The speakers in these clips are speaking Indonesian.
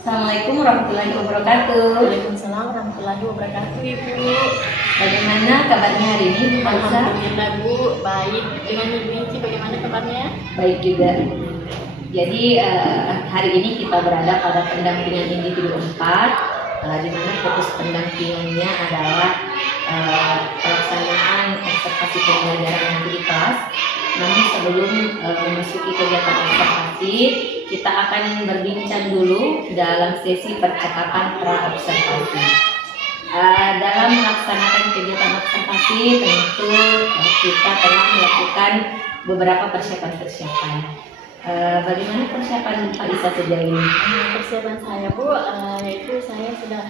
Assalamualaikum warahmatullahi wabarakatuh. Waalaikumsalam warahmatullahi wabarakatuh, Ibu. Bagaimana kabarnya hari ini, Bu Aisyah? Alhamdulillah, Bu, baik. Dengan Ibu Inci, bagaimana kabarnya? Baik juga. Jadi hari ini kita berada pada pendampingan individu 4, di mana fokus pendampingannya adalah pelaksanaan observasi pembelajaran nanti di kelas. Namun sebelum memasuki kegiatan observasi, kita akan berbincang dulu dalam sesi percakapan pra-observasi. Dalam melaksanakan kegiatan observasi, tentu kita telah melakukan beberapa persiapan-persiapan. Bagaimana persiapan Pak Isa sejauh ini? Persiapan saya, Bu, yaitu saya sudah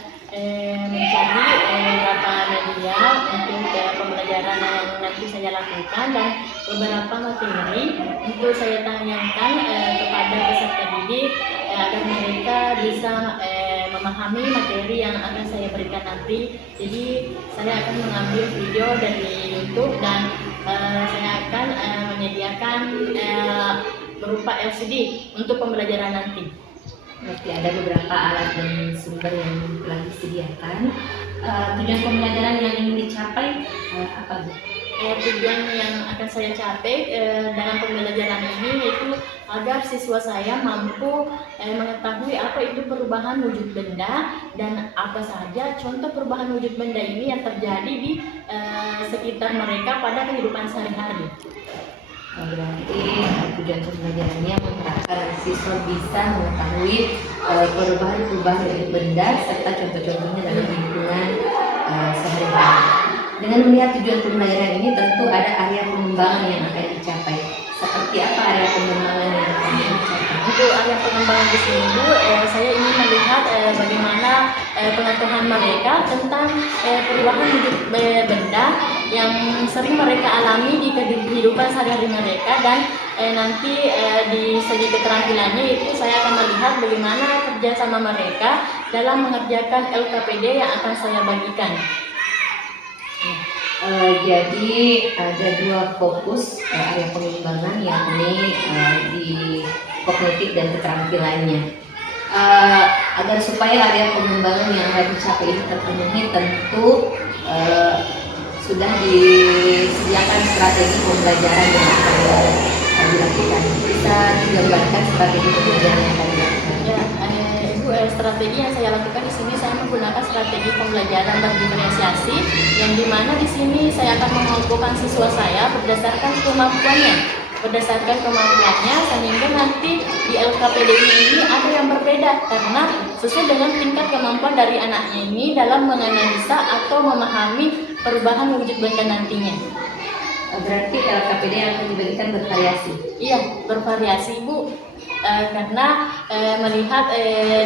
mencari beberapa media untuk pembelajaran yang nanti saya lakukan dan beberapa materi untuk saya tanyakan kepada peserta didik agar mereka bisa memahami materi yang akan saya berikan nanti. Jadi saya akan mengambil video dari YouTube dan saya akan menyediakan berupa LCD untuk pembelajaran nanti. Berarti ada beberapa alat dan sumber yang telah disediakan. Tujuan pembelajaran yang ingin dicapai apa, Bu? Tujuan yang akan saya capai dalam pembelajaran ini yaitu agar siswa saya mampu mengetahui apa itu perubahan wujud benda dan apa saja contoh perubahan wujud benda ini yang terjadi di sekitar mereka pada kehidupan sehari-hari. Berarti tujuan pembelajarannya mengharapkan siswa bisa mengetahui perubahan-perubahan wujud benda serta contoh-contohnya dalam lingkungan sehari-hari. Dengan melihat tujuan pembelajaran ini, tentu ada area pengembangan yang akan dicapai. Seperti apa area pengembangan yang akan dicapai? Untuk area pengembangan di sini, Bu, saya ingin melihat bagaimana pengetahuan mereka tentang perubahan wujud benda yang sering mereka alami di kehidupan sehari-hari mereka dan nanti di segi keterampilannya itu saya akan melihat bagaimana kerja sama mereka dalam mengerjakan LKPD yang akan saya bagikan. Jadi ada dua fokus area pengembangan, yakni di kognitif dan keterampilannya. Agar supaya area pengembangan yang akan dicapai ini terpenuhi, tentu sudah disediakan strategi pembelajaran yang akan dilakukan. Bisa digambarkan strategi pembelajaran yang akan dilakukan? Ya, Ibu, strategi yang saya lakukan di sini saya menggunakan strategi pembelajaran berdiferensiasi yang dimana di sini saya akan mengelompokkan siswa saya berdasarkan kemampuannya sehingga nanti di LKPD ini ada yang berbeda karena sesuai dengan tingkat kemampuan dari anaknya ini dalam menganalisa atau memahami perubahan wujud benda nantinya. Berarti LKPD yang akan diberikan bervariasi? Iya, bervariasi, Bu. Karena melihat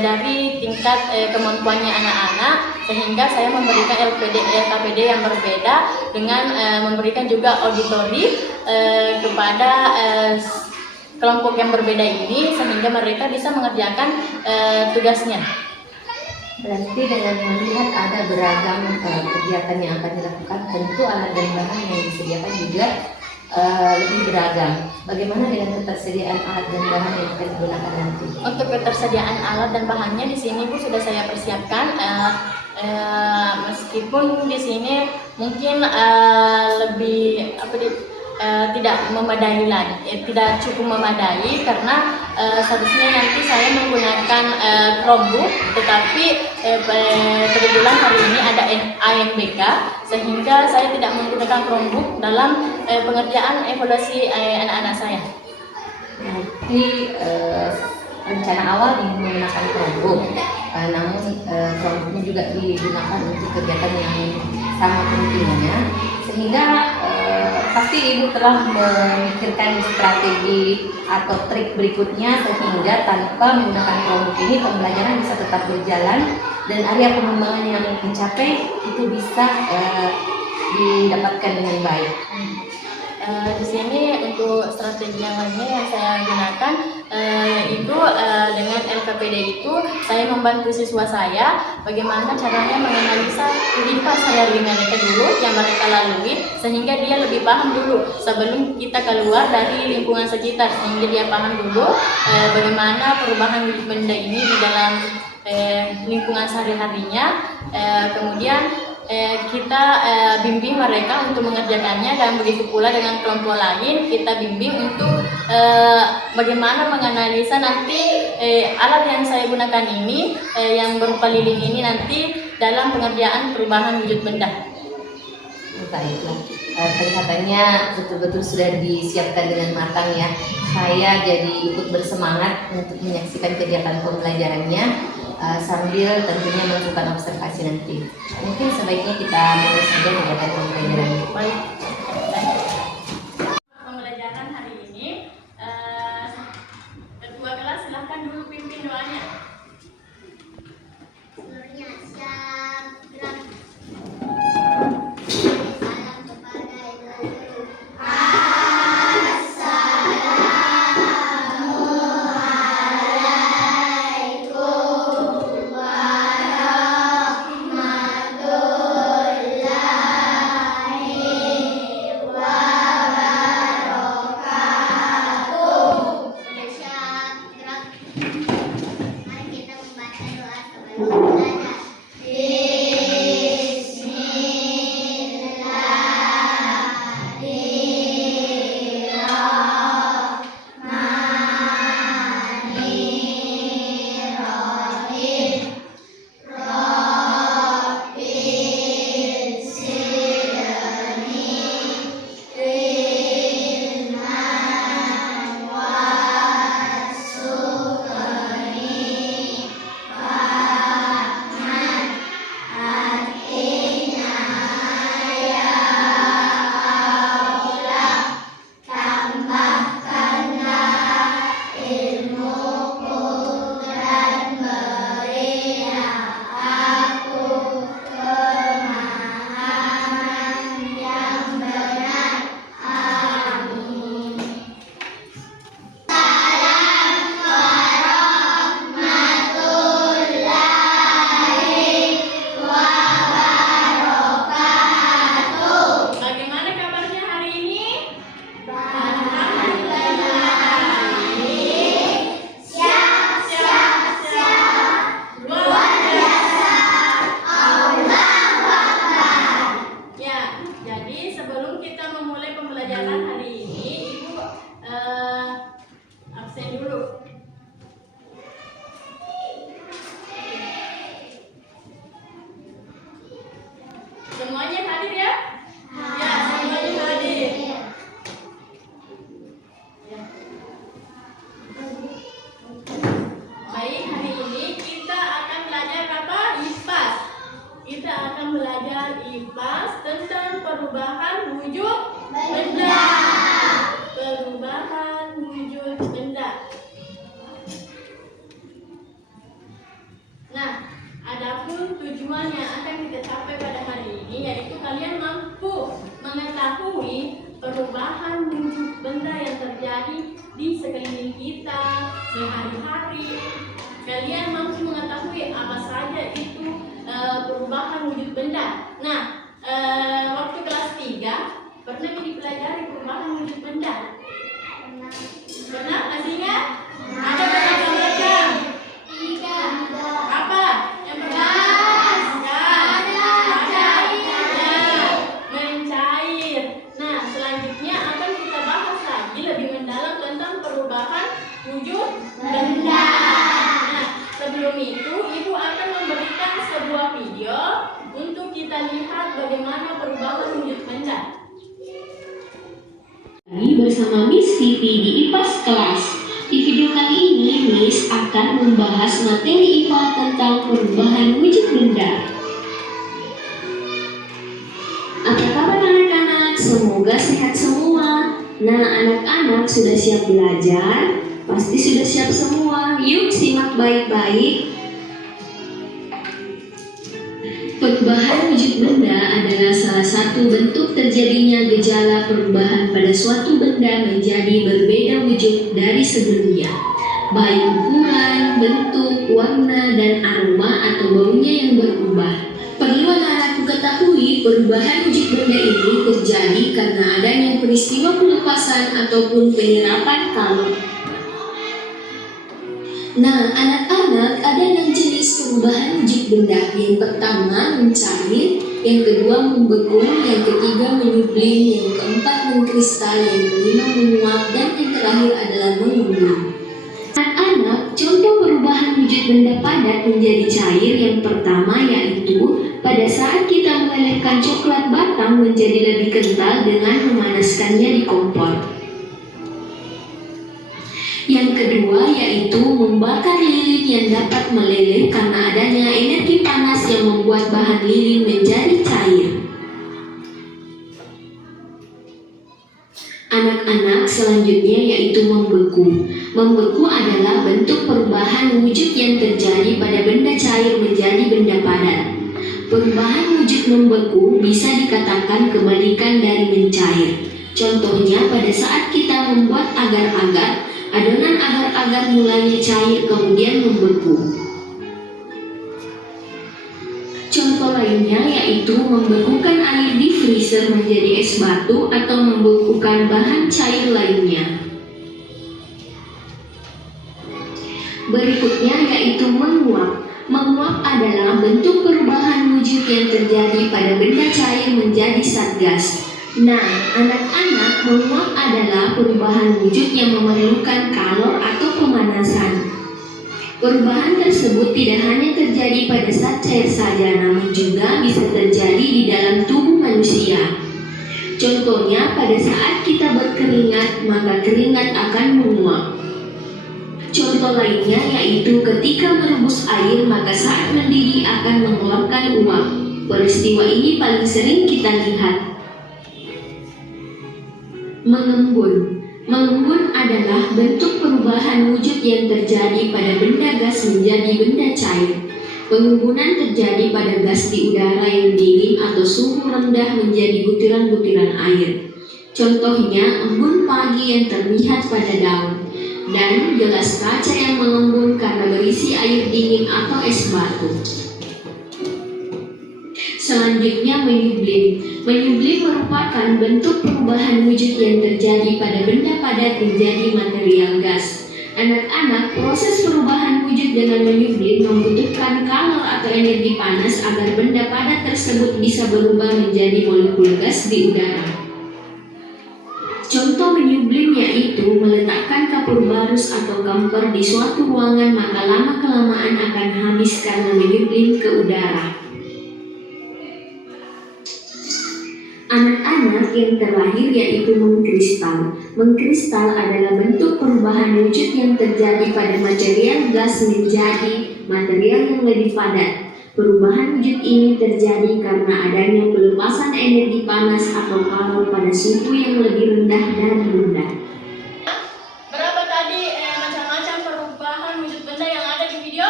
dari tingkat kemampuannya anak-anak sehingga saya memberikan LKPD yang berbeda dengan memberikan juga auditori kepada kelompok yang berbeda ini sehingga mereka bisa mengerjakan tugasnya. Berarti dengan melihat ada beragam kegiatan yang akan dilakukan, tentu alat dan bahan yang disediakan juga lebih beragam. Bagaimana dengan ketersediaan alat dan bahan yang akan digunakan nanti? Untuk ketersediaan alat dan bahannya di sini, Bu, sudah saya persiapkan. Meskipun di sini mungkin lebih tidak memadai lagi, tidak cukup memadai karena seharusnya nanti saya menggunakan Chromebook, tetapi kebetulan hari ini ada AMBK sehingga saya tidak menggunakan Chromebook dalam pengerjaan evaluasi anak-anak saya. Nanti rencana awal ingin menggunakan Chromebook, namun Chromebooknya juga digunakan untuk kegiatan yang sama pentingnya, sehingga pasti Ibu telah memikirkan strategi atau trik berikutnya sehingga tanpa menggunakan Chromebook ini pembelajaran bisa tetap berjalan dan area pengembangan yang mencapai itu bisa didapatkan dengan baik. Di sini untuk strategi yang lainnya yang saya gunakan itu dengan LKPD itu saya membantu siswa saya bagaimana caranya menganalisa kehidupan sehari-hari mereka dulu yang mereka lalui sehingga dia lebih paham dulu sebelum kita keluar dari lingkungan sekitar sehingga dia paham dulu bagaimana perubahan benda ini di dalam lingkungan sehari-harinya. Kemudian kita bimbing mereka untuk mengerjakannya, dan begitu pula dengan kelompok lain kita bimbing untuk bagaimana menganalisa nanti alat yang saya gunakan ini, yang berupa lilin ini nanti dalam pengerjaan perubahan wujud benda. Baiklah, kelihatannya betul-betul sudah disiapkan dengan matang ya. Saya jadi ikut bersemangat untuk menyaksikan kegiatan pembelajarannya sambil tentunya melakukan observasi nanti. Mungkin sebaiknya kita mulai saja kegiatan pembelajarannya. Baik. Pembelajaran hari ini, ketua kelas silahkan dulu pimpin doanya. Seluruhnya siap gerak. Semuanya hadir ya? Ya, semuanya hadir. Ya. Baik, hari ini kita akan belajar apa? IPAS. Kita akan belajar IPAS tentang perubahan wujud benda. Perubahan wujud benda. Nah, adapun tujuan yang akan kita capai pada hari ini yaitu kalian mampu mengetahui perubahan wujud benda yang terjadi di sekeliling kita sehari-hari. Kalian mampu mengetahui apa saja itu perubahan wujud benda. Nah, waktu kelas 3 pernah dipelajari perubahan wujud benda? Pernah? Masih ingat? Ada berapa macam? Apa? Yang pertama mencair. Nah, selanjutnya akan kita bahas lagi lebih mendalam tentang perubahan wujud benda. Nah, sebelum itu Ibu akan memberikan sebuah video untuk kita lihat bagaimana perubahan wujud benda. Bersama Miss Vivi di IPAS kelas. Di video kali ini, Miss akan membahas materi IPA tentang perubahan wujud benda. Apa kabar anak-anak? Semoga sehat semua. Nah, anak-anak sudah siap belajar? Pasti sudah siap semua. Yuk simak baik-baik. Perubahan wujud benda adalah salah satu bentuk terjadinya gejala perubahan pada suatu benda menjadi berbeda wujud dari sebelumnya, baik ukuran, bentuk, warna, dan aroma atau baunya yang berubah. Perlu anak-anakku ketahui, perubahan wujud benda ini terjadi karena adanya peristiwa pelepasan ataupun penyerapan kalor. Nah, anak-anak, ada 6 jenis perubahan wujud benda. Yang pertama mencair, yang kedua membeku, yang ketiga menyublim, yang keempat mengkristal, yang kelima menguap, dan yang terakhir adalah mengembun. Anak-anak, contoh perubahan wujud benda padat menjadi cair yang pertama yaitu pada saat kita melelehkan coklat batang menjadi lebih kental dengan memanaskannya di kompor. Yang kedua yaitu membakar lilin yang dapat meleleh karena adanya energi panas yang membuat bahan lilin menjadi cair. Anak-anak, selanjutnya yaitu membeku. Membeku adalah bentuk perubahan wujud yang terjadi pada benda cair menjadi benda padat. Perubahan wujud membeku bisa dikatakan kebalikan dari mencair. Contohnya pada saat kita membuat agar-agar, adonan agar-agar mulanya cair kemudian membeku. Contoh lainnya yaitu membekukan air di freezer menjadi es batu atau membekukan bahan cair lainnya. Berikutnya yaitu menguap. Menguap adalah bentuk perubahan wujud yang terjadi pada benda cair menjadi zat gas. Nah, anak-anak, menguap adalah perubahan wujud yang memerlukan kalor atau pemanasan. Perubahan tersebut tidak hanya terjadi pada zat cair saja, namun juga bisa terjadi di dalam tubuh manusia. Contohnya, pada saat kita berkeringat, maka keringat akan menguap. Contoh lainnya yaitu ketika merebus air, maka saat mendidih akan mengeluarkan uap. Peristiwa ini paling sering kita lihat. Mengembun. Mengembun adalah bentuk perubahan wujud yang terjadi pada benda gas menjadi benda cair. Pengembunan terjadi pada gas di udara yang dingin atau suhu rendah menjadi butiran-butiran air. Contohnya embun pagi yang terlihat pada daun, dan gelas kaca yang mengembun karena berisi air dingin atau es batu. Selanjutnya menyublim. Menyublim merupakan bentuk perubahan wujud yang terjadi pada benda padat menjadi material gas. Anak-anak, proses perubahan wujud dengan menyublim membutuhkan kalor atau energi panas agar benda padat tersebut bisa berubah menjadi molekul gas di udara. Contoh menyublim yaitu meletakkan kapur barus atau kamper di suatu ruangan, maka lama-kelamaan akan habis karena menyublim ke udara. Anak-anak, yang terakhir yaitu mengkristal. Mengkristal adalah bentuk perubahan wujud yang terjadi pada material gas menjadi material yang lebih padat. Perubahan wujud ini terjadi karena adanya pelepasan energi panas atau kalor pada suhu yang lebih rendah dari benda. Berapa tadi macam-macam perubahan wujud benda yang ada di video?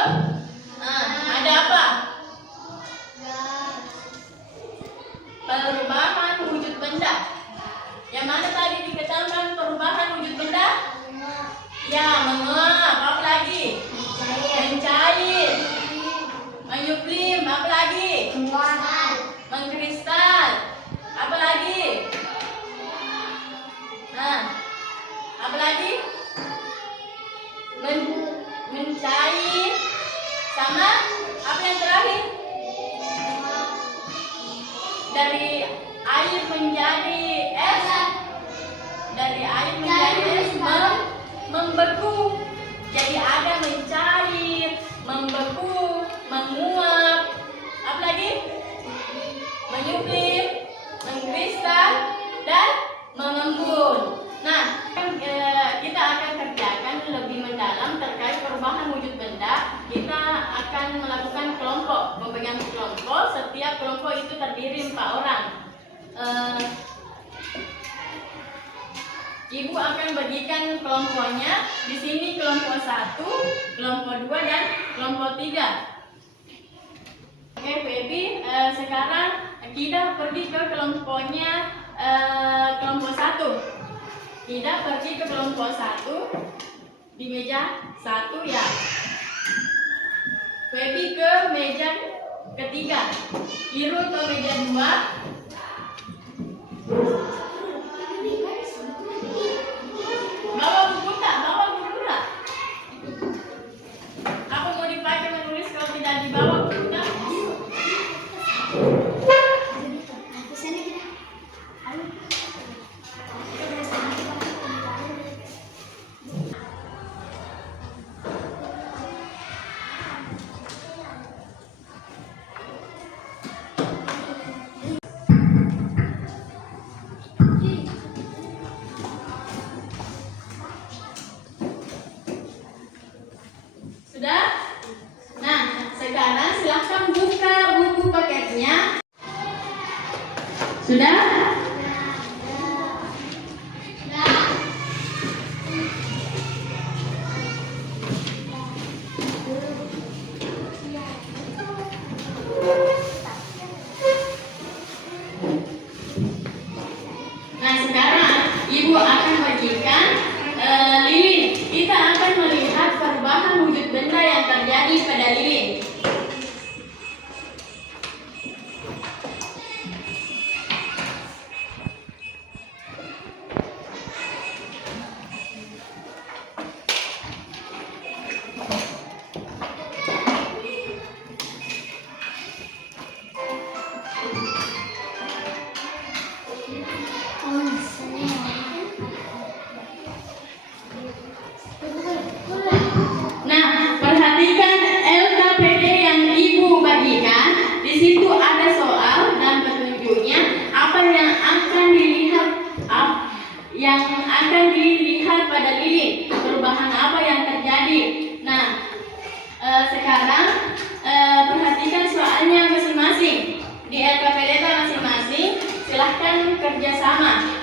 Ada apa? Perubahan wujud benda. Yang mana tadi dikatakan perubahan wujud benda? Ya, menguap. Apa lagi? Mencair. Menyublim. Apa lagi? Mengkristal. Apa lagi? Apa lagi? Mencair. Sama apa yang terakhir? Dari air menjadi es. Dari air menjadi es membeku. Jadi ada mencair, membeku, menguap. Apa lagi? Menyublim, mengkristal, dan mengembun. Nah, kita akan kerjakan lebih mendalam terkait perubahan wujud benda. Kita akan melakukan kelompok, pembagian kelompok. Setiap kelompok itu terdiri 4 orang. Ibu akan bagikan kelompoknya. Di sini kelompok 1, kelompok 2, dan kelompok 3. Oke, Bu Ebi, sekarang kita pergi ke kelompoknya kelompok 1. Kita pergi ke kelompok 1 di meja 1 ya. Bu Ebi ke meja ketiga. Iru ke meja 2. Bawa buku tak? Bawa buku tak? Apa mau dipakai menulis kalau tidak dibawa? Sudah? Nah, sekarang Ibu akan bagikan lilin. Kita akan melihat perubahan wujud benda yang terjadi pada lilin. Nah, perhatikan LKPD yang Ibu bagikan. Di situ ada soal dan petunjuknya apa yang akan dilihat pada lilin. Perubahan apa yang terjadi. Nah, sekarang perhatikan soalnya masing-masing. Di LKPD masing-masing silahkan kerjasama.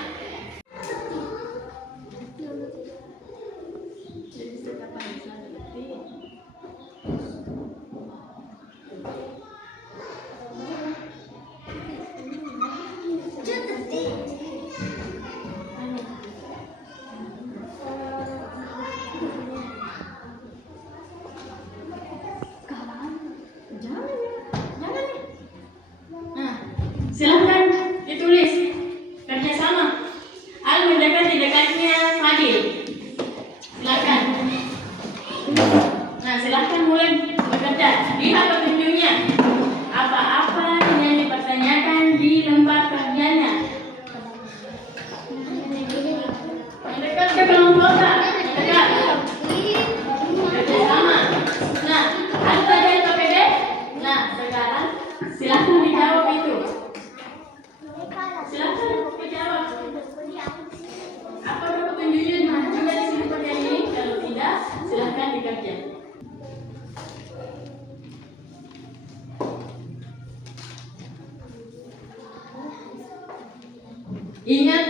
Nah, silahkan ditulis kerjasama. Al mendekati dekatnya Fadil. Silahkan. Nah, silahkan mulai bekerja. Lihat petunjuknya. Apa-apa yang dipertanyakan di lembar kerjanya. Mendekat ke kelompok tak? Mendekat. Kerjasama. Nah, ada tadi LKPD? Nah, sekarang silahkan dijawab itu. Silahkan dijawab. Apakah petunjuknya juga di sini seperti ini? Kalau tidak, silahkan dikerja. Ingat,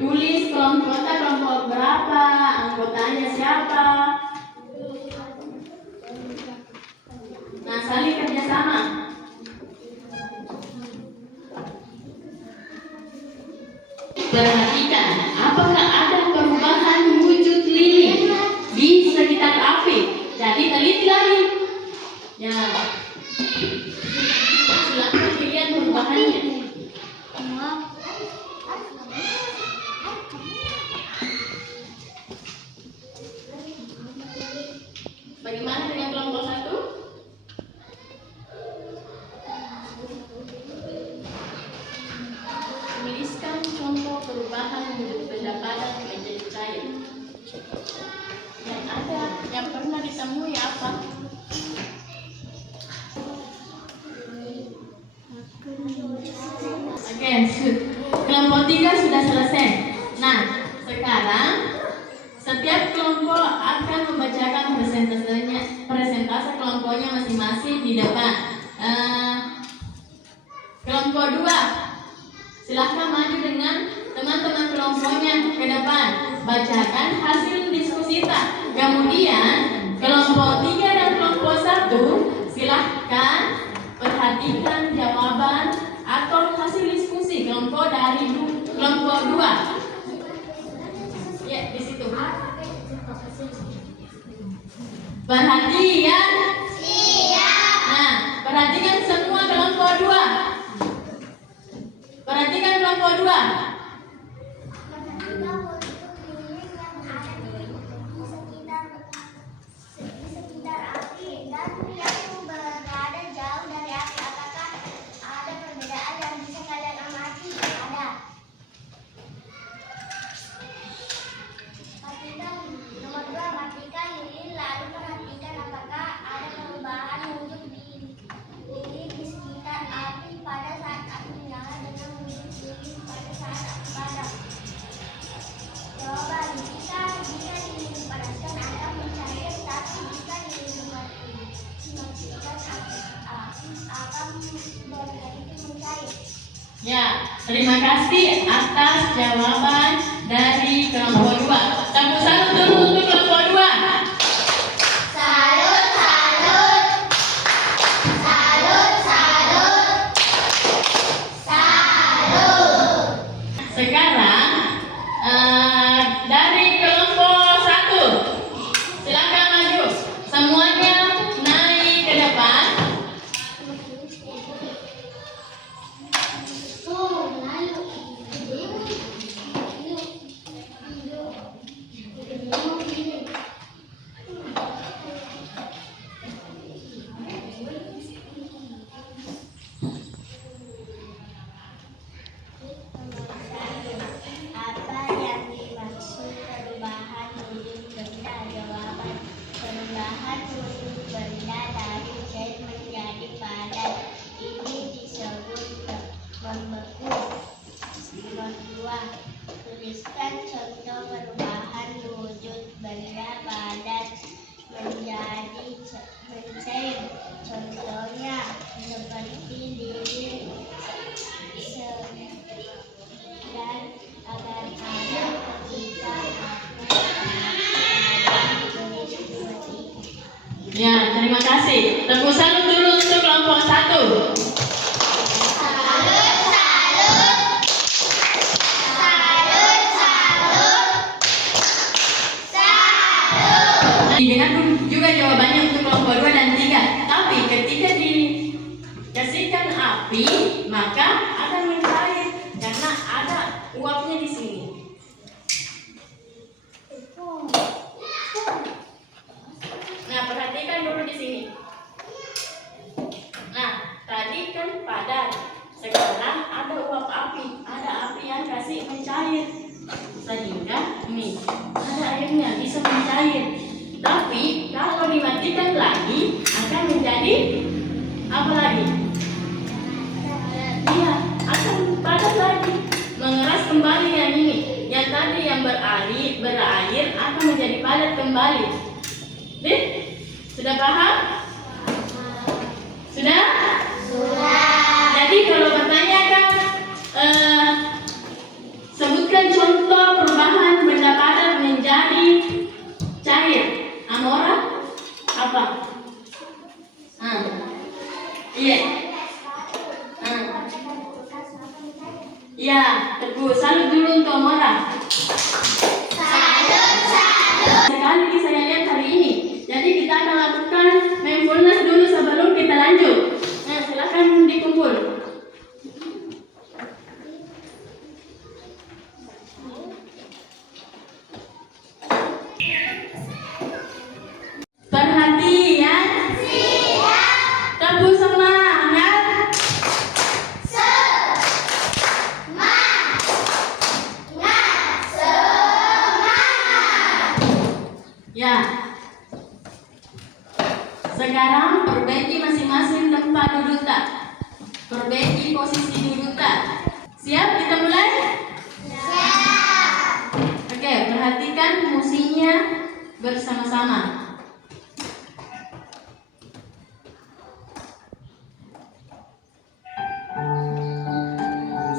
tulis kelompok berapa, anggotanya siapa. Nah, saling kerjasama. Perhatikan, apakah ada perubahan wujud lilin di sekitar api? Jadi teliti lagi. Ya, silakan dilihat perubahannya. Bagaimana dengan kelompok 1? Tuliskan contoh perubahan wujud benda padat menjadi cair. Yang pernah ditemui apa? Oke, kelompok 3 sudah selesai. Nah, sekarang setiap kelompok akan membacakan presentase kelompoknya masing-masing di depan. Kelompok 2, silahkan maju dengan teman-teman kelompoknya ke depan. Bacakan hasil diskusi kita. Kemudian kelompok 3 dan kelompok 1 silahkan perhatikan jawaban atau hasil diskusi kelompok dari kelompok 2. Ya, di situ. Perhatian. Nah, perhatikan semua kelompok 2. Perhatikan kelompok 2. Sekitar api dan yang berada jauh dari api, apakah ada perbedaan yang bisa kalian amati? Ada. Nomor 2, matikan lilin lalu perhatikan apakah ada perubahan wujud di lilin di sekitar api pada saat api menyala dengan wujud lilin pada saat api padam. Jawaban, jika lilin dipanaskan akan mencair, tapi jika lilin dimatikan api akan berganti mencair. Ya, terima kasih atas jawaban dari kelompok 2. Tepuk tangan dulu untuk kelompok 2. Salut, salut. Salut, salut. Salut. Sekarang dari kelompok 1, silakan maju. Semuanya naik ke depan. Apa yang dimaksud perubahan wujud benda? Jawaban: perubahan wujud benda dari zat menjadi padat. Ini disebut membeku. Nomor 2. Tuliskan contoh perubahan wujud benda padat menjadi mencair. Contohnya seperti lilin dan agar ada ketika aku Ya, terima kasih. Tepuk tangan dulu untuk kelompok 1. Salut, salut. Salut, salut. Salut. Dengar juga jawabannya untuk kelompok 2 dan 3. Tapi ketika dikasihkan api, maka akan mencair karena ada uapnya di sini. Nah, perhatikan dulu di sini. Nah, tadi kan padat. Sekarang ada uap api, ada api yang kasih mencair. Sehingga ini ada airnya bisa mencair. Tapi kalau dimatikan lagi akan menjadi apa lagi? Iya, akan padat lagi, mengeras kembali yang ini. Yang tadi yang berair akan menjadi padat kembali. Nih, sudah paham? Sudah? Jadi kalau bertanya kan, sebutkan contoh perubahan benda padat menjadi cair. Amora? Apa? Iya. Iya, teguh. Salut dulu untuk Amora. Salut, salut. Sekali ini saya lihat hari ini. Jadi kita akan lakukan mindfulness dulu sebelum kita lanjut. Nah, silakan dikumpul. Perhatian. Teguh semangat. Ya. Sekarang perbaiki masing-masing tempat duduk tak. Perbaiki posisi duduk tak. Siap kita mulai? Siap. Oke, perhatikan musinya bersama-sama.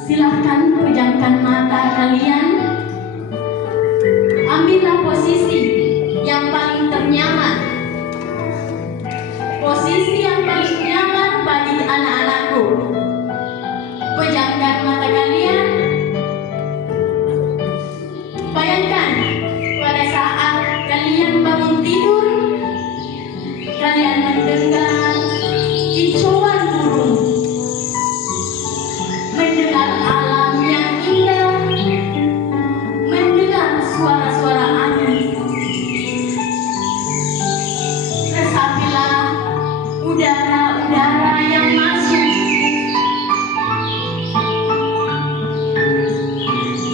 Silahkan pejamkan mata kalian. Ambillah posisi yang paling ternyaman. Posisi yang paling nyaman bagi anak-anakku. Pejamkan mata kalian. Bayangkan pada saat kalian bangun tidur, kalian mendengar kicauan burung, mendengar alam yang indah, mendengar suara-suara angin. Resapilah udara-udara yang masuk.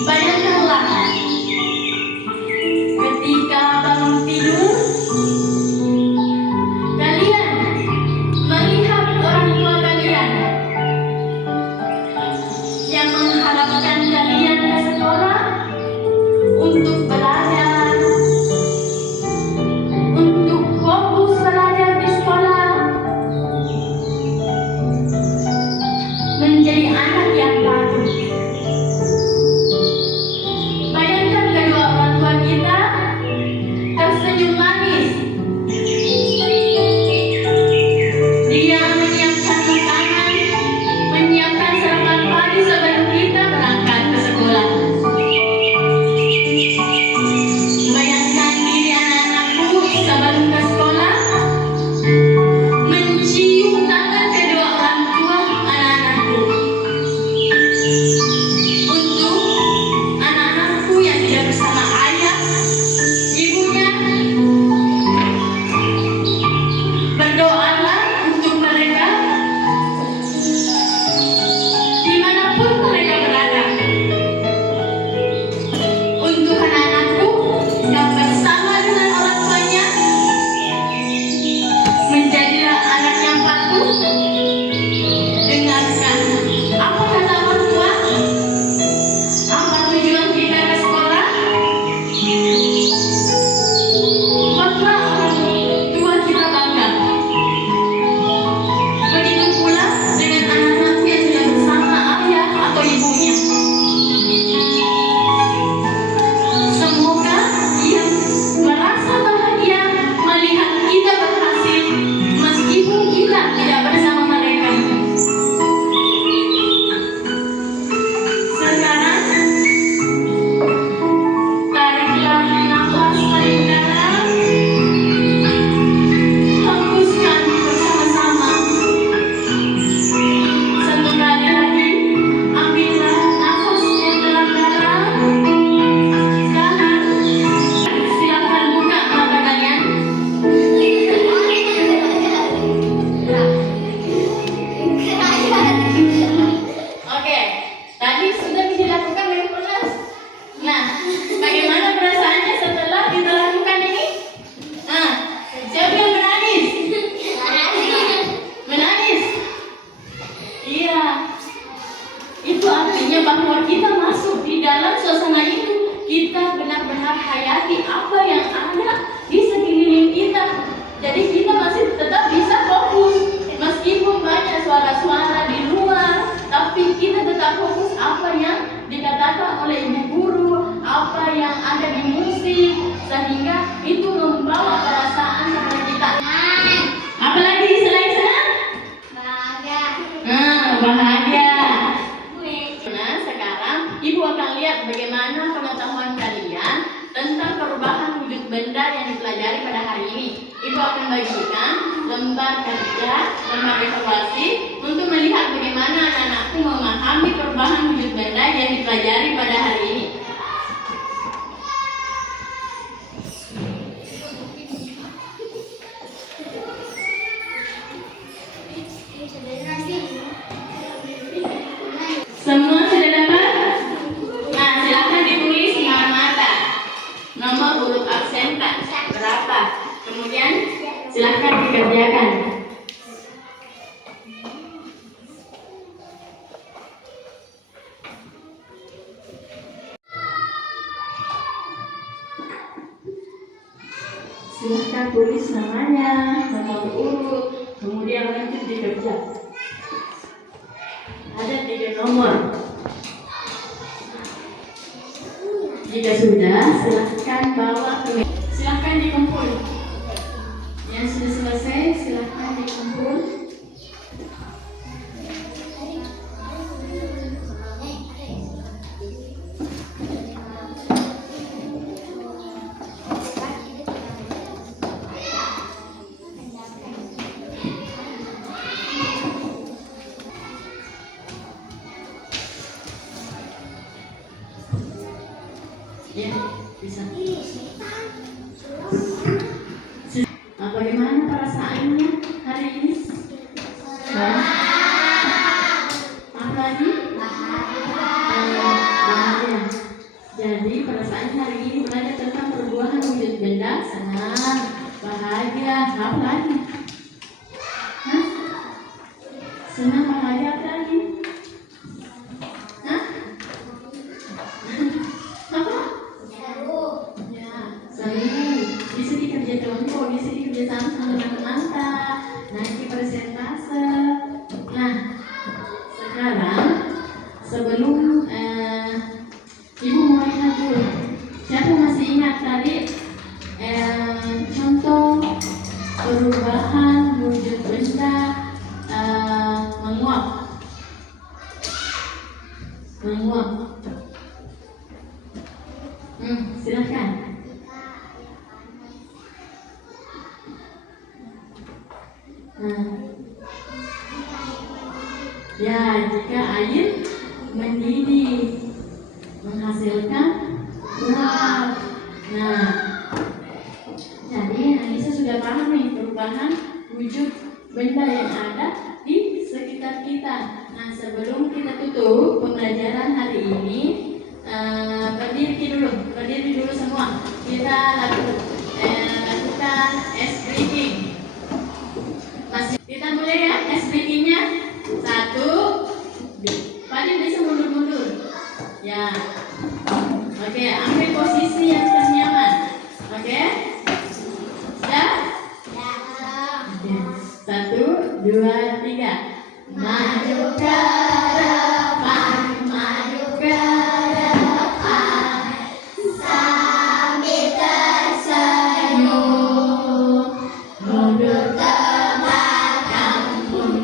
Bayangkanlah ketika bangun tidur, kalian melihat orang tua kalian yang mengharapkan kalian ke sekolah untuk belajar, untuk fokus belajar di sekolah. kerja bersama mereka. Sekarang tariklah nafas paling dalam, hembuskan bersama-sama. Satu kali lagi, ambillah nafas yang dalam-dalam. Tahan. Silakan buka mata kalian. Oke, tadi sudah dilakukan dengan keras. Nah, bagaimana perasaannya setelah kita lakukan ini? Nah, siapa yang menangis? Menangis? Iya. Itu artinya bahwa kita masuk di dalam suasana itu, kita benar-benar hayati apa yang ada di sekeliling kita. Jadi kita masih tetap bisa fokus. Meskipun banyak suara-suara di luar, tapi kita tetap fokus apa yang dikatakan oleh ibu guru, apa yang ada di musik, sehingga itu membawa perasaan kepada kita. Apalagi selain senang? Bahagia. Nah, sekarang ibu akan lihat bagaimana pengetahuan kalian tentang perubahan wujud benda yang dipelajari pada hari ini. Ibu akan bagikan lembar kerja, lembar evaluasi untuk melihat bagaimana anak-anakku memahami perubahan wujud benda yang dipelajari pada hari ini. Semua sudah dapat? Nah, silakan ditulis nomor mata, nomor huruf absen berapa. Kemudian silakan dikerjakan. Silakan tulis namanya, nomor urut, kemudian lanjut dikerja. Ada 3 nomor. Jika sudah, silakan bawa ke meja. Silakan dikumpul. Yang sudah selesai, silakan dikumpul. Ya, bisa. Nah, bagaimana perasaannya hari ini? Apa lagi? Bahagia. Jadi perasaannya hari ini belajar tentang perubahan wujud benda, senang, bahagia. Apa lagi? Hah? Senang, bahagia, apa lagi? Hah? Apa? Seru, bisa dikerja kelompok, bisa dikerja sama teman-teman, nanti presentase. Nah, sekarang sebelum ibu mau lihat dulu, siapa masih ingat tadi contoh perubahan wujud benda menguap? Silahkan. Ya, jika air mendidih menghasilkan uap. Nah, jadi Anissa sudah paham nih perubahan wujud benda yang ada di sekitar kita. Nah, sebelum kita tutup pembelajaran hari ini, berdiri dulu semua. Kita lakukan ice breaking. Kita mulai ya, ice breakingnya. 1, Fadil bisa mundur-mundur. Ya. Oke, ambil posisi yang ternyaman. Oke? Sudah? Oke. 1, 2, 3. Maju ke depan, maju ke depan, sambil tersenyum. Mundur ke belakang, mundur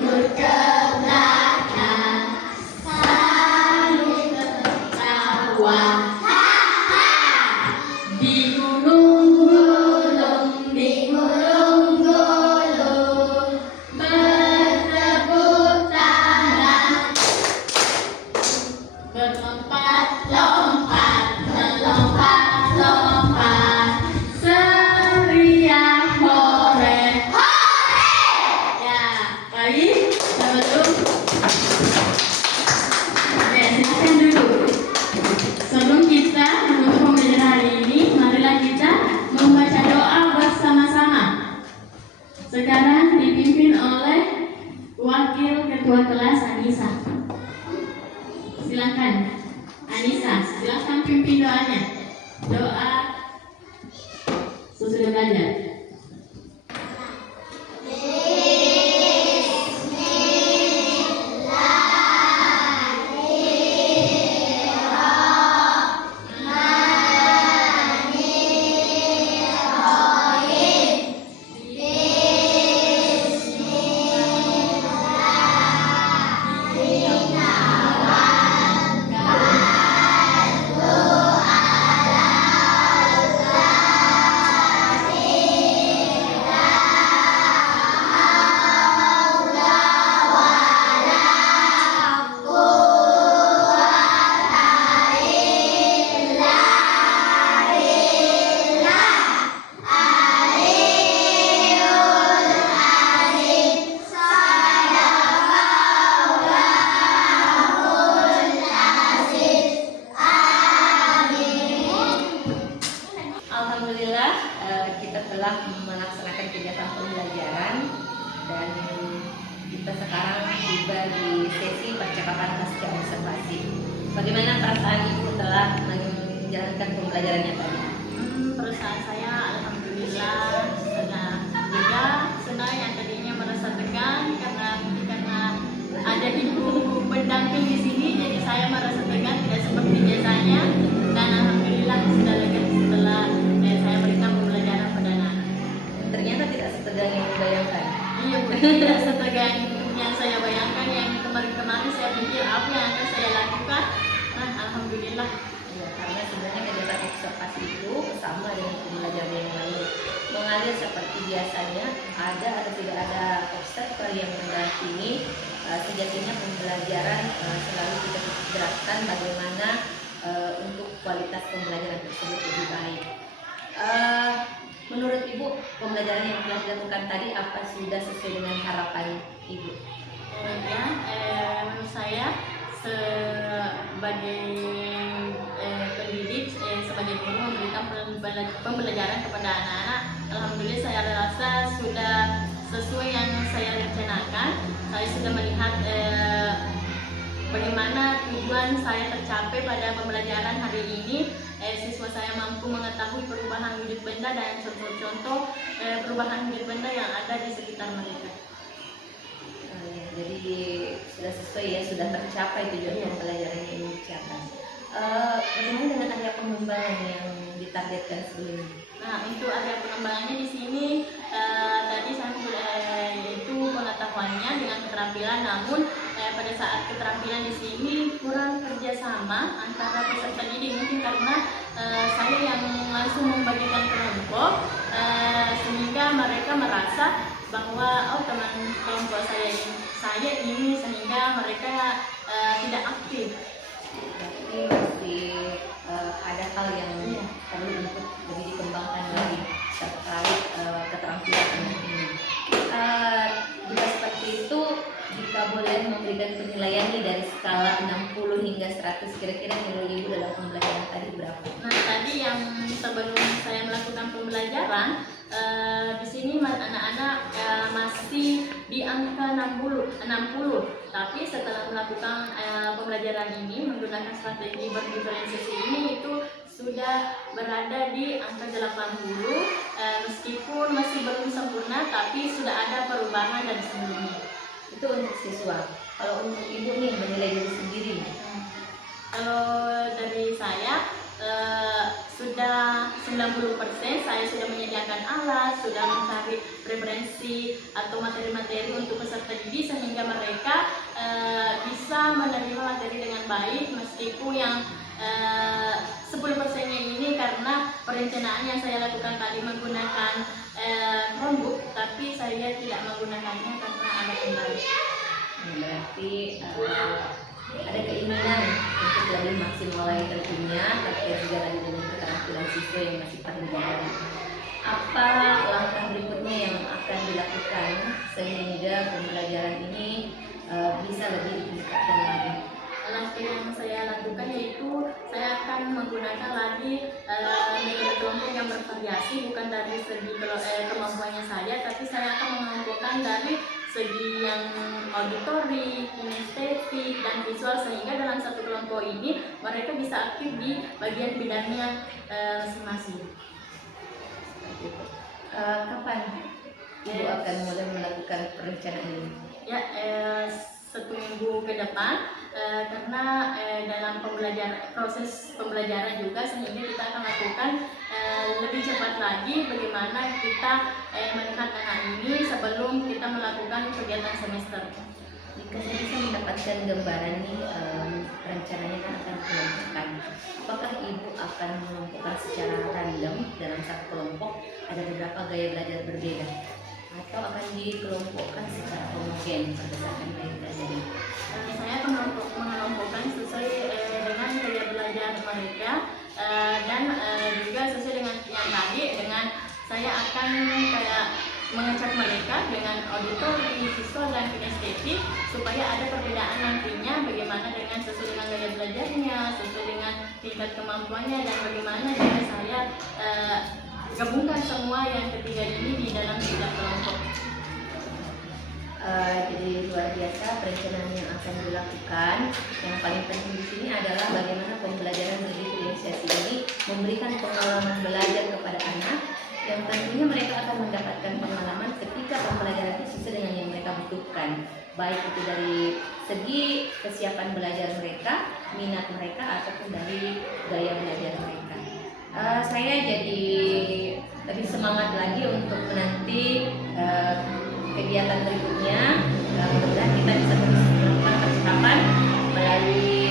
Baik, sebelum silakan duduk. Sebelum kita menutup pembelajaran hari ini, marilah kita membaca doa bersama-sama. Sekarang dipimpin oleh Wakil Ketua Kelas Anissa. Silakan, Anissa, silakan pimpin doanya. Doa sesudah belajar. Alhamdulillah kita telah melaksanakan kegiatan pembelajaran dan kita sekarang tiba di sesi percakapan pasca observasi. Bagaimana perasaan Ibu telah menjalankan pembelajarannya tadi? Perasaan saya alhamdulillah senang. Juga senang yang tadinya merasa tegang karena ada ibu pendamping di sini, jadi saya merasa tegang tidak seperti biasanya. Dan alhamdulillah sudah lega setelah saya berikan pembelajaran pada anak. Ternyata tidak setegang yang dibayangkan. Iya, Bu, tidak setegang yang saya bayangkan. Yang kemarin-kemarin saya pikir apa yang akan saya lakukan. Nah, alhamdulillah. Ya, karena sebenarnya kegiatan observasi itu sama dengan pembelajaran yang lalu, mengalir seperti biasanya, ada atau tidak ada obstacle yang mendampingi. Sejatinya pembelajaran selalu kita gerakkan bagaimana untuk kualitas pembelajaran tersebut lebih baik. Menurut Ibu, pembelajaran yang telah dilakukan tadi apa sudah sesuai dengan harapan Ibu? Menurut saya sebagai pendidik, sebagai guru memberikan pembelajaran kepada anak-anak, alhamdulillah saya rasa sudah sesuai yang saya rencanakan. Saya sudah melihat bagaimana tujuan saya tercapai pada pembelajaran hari ini. Siswa saya mampu mengetahui perubahan wujud benda dan contoh-contoh perubahan wujud benda yang ada di sekitar mereka. Jadi sudah sesuai ya, sudah tercapai tujuan pembelajaran yang dicapai. Bagaimana dengan area pengembangan yang ditargetkan sebelumnya? Nah, untuk area pengembangannya di sini tadi saya yaitu pengetahuannya dengan keterampilan, namun pada saat keterampilan di sini kurang kerjasama antara peserta didik, mungkin karena saya yang langsung membagikan kelompok sehingga mereka merasa bahwa teman kelompok saya ini sehingga mereka tidak aktif. Berarti masih ada hal yang perlu untuk lebih dikembangkan lagi terkait keterampilan ini. Jika seperti itu, jika boleh memberikan penilaian nih dari skala 60 hingga 100, kira-kira nilai Ibu dalam pembelajaran tadi berapa? Nah, tadi yang sebelum saya melakukan pembelajaran di sini anak-anak masih di angka 60. Tapi setelah melakukan pembelajaran ini menggunakan strategi berdiferensiasi ini, itu sudah berada di angka 80. Meskipun masih belum sempurna, tapi sudah ada perubahan dari sebelumnya. Itu untuk siswa. Kalau untuk Ibu nih, menilai diri sendiri. Kalau dari saya sudah 90%. Saya sudah menyediakan alat, sudah mencari referensi atau materi-materi untuk peserta didik sehingga mereka bisa menerima materi dengan baik, meskipun yang 10%-nya ini karena perencanaan yang saya lakukan tadi menggunakan Chromebook, tapi saya tidak menggunakannya karena ada kendala. Berarti ada keinginan untuk lebih maksimal lagi tentunya, terkait juga lagi dengan keterampilan siswa yang masih perlu diajarkan. apa langkah berikutnya yang akan dilakukan sehingga pembelajaran ini bisa lebih ditingkatkan lagi? Langkah yang saya lakukan yaitu saya akan menggunakan lagi metode kelompok yang bervariasi, bukan dari segi kemampuannya saja, tapi saya akan mengumpulkan dari segi yang auditori, kinestetik, dan visual, sehingga dalam satu kelompok ini mereka bisa aktif di bagian bidangnya masing-masing. Kapan Ibu akan mulai melakukan perencanaan ini? Ya, 1 minggu ke depan, karena dalam proses pembelajaran juga, sehingga kita akan lakukan lebih cepat lagi bagaimana kita melihat anak ini sebelum kita melakukan kegiatan semester. Jika saya bisa mendapatkan gambaran nih, rencananya kan akan dikelompokkan. Apakah Ibu akan mengelompokkan secara random dalam satu kelompok ada beberapa gaya belajar berbeda, atau akan dikelompokkan secara homogen berdasarkan gaya belajarnya? Saya akan mengelompokkan sesuai dengan gaya belajar mereka, dan juga sesuai dengan yang tadi, dengan saya akan kayak mengecek mereka dengan auditori, visual, dan kinestetik, supaya ada perbedaan nantinya bagaimana dengan sesuai dengan gaya belajarnya, sesuai dengan tingkat kemampuannya, dan bagaimana jika saya gabungkan semua yang ketiga ini di dalam 3 kelompok. Jadi luar biasa perencanaan yang akan dilakukan. Yang paling penting di sini adalah bagaimana pembelajaran berdifferensiasi ini memberikan pengalaman belajar kepada anak, yang tentunya mereka akan mendapatkan pengalaman ketika pembelajaran itu sesuai dengan yang mereka butuhkan, baik itu dari segi kesiapan belajar mereka, minat mereka, ataupun dari gaya belajar mereka. Saya jadi lebih semangat lagi untuk menanti kegiatan berikutnya. Mudah-mudahan kita bisa terus melakukan percakapan melalui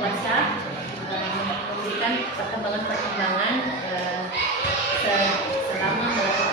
WhatsApp, memberikan perkembangan selama melakukan